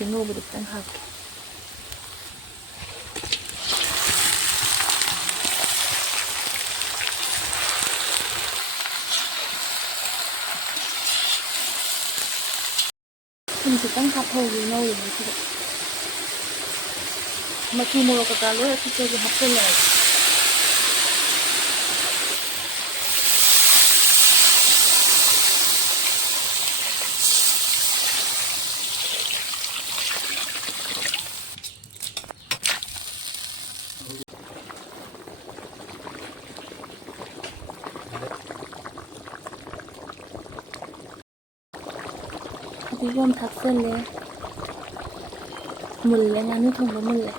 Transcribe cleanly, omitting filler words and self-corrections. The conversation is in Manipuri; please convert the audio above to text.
ꯍꯧꯖꯤꯛ ꯉꯧꯕꯗ ꯈꯤꯇꯪ ꯍꯥꯞꯀꯦ ꯊꯨꯝ ꯈꯤꯇꯪ ꯍꯥꯞꯍꯧꯒꯦ ꯉꯧꯔꯤꯉꯩꯁꯤꯗ ꯃꯆꯨ ꯃꯣꯔꯣꯛ ꯀꯩꯀꯥ ꯂꯣꯏ ꯑꯁꯤꯗꯒꯤ ꯍꯥꯞꯆꯤꯜꯂꯛꯑꯒꯦ ꯐꯗꯤꯒꯣꯝ ꯊꯥꯛꯆꯜꯂꯦ ꯃꯨꯜꯂꯦ ꯉꯥꯅꯨ ꯊꯣꯡꯕ ꯃꯨꯜꯂꯦ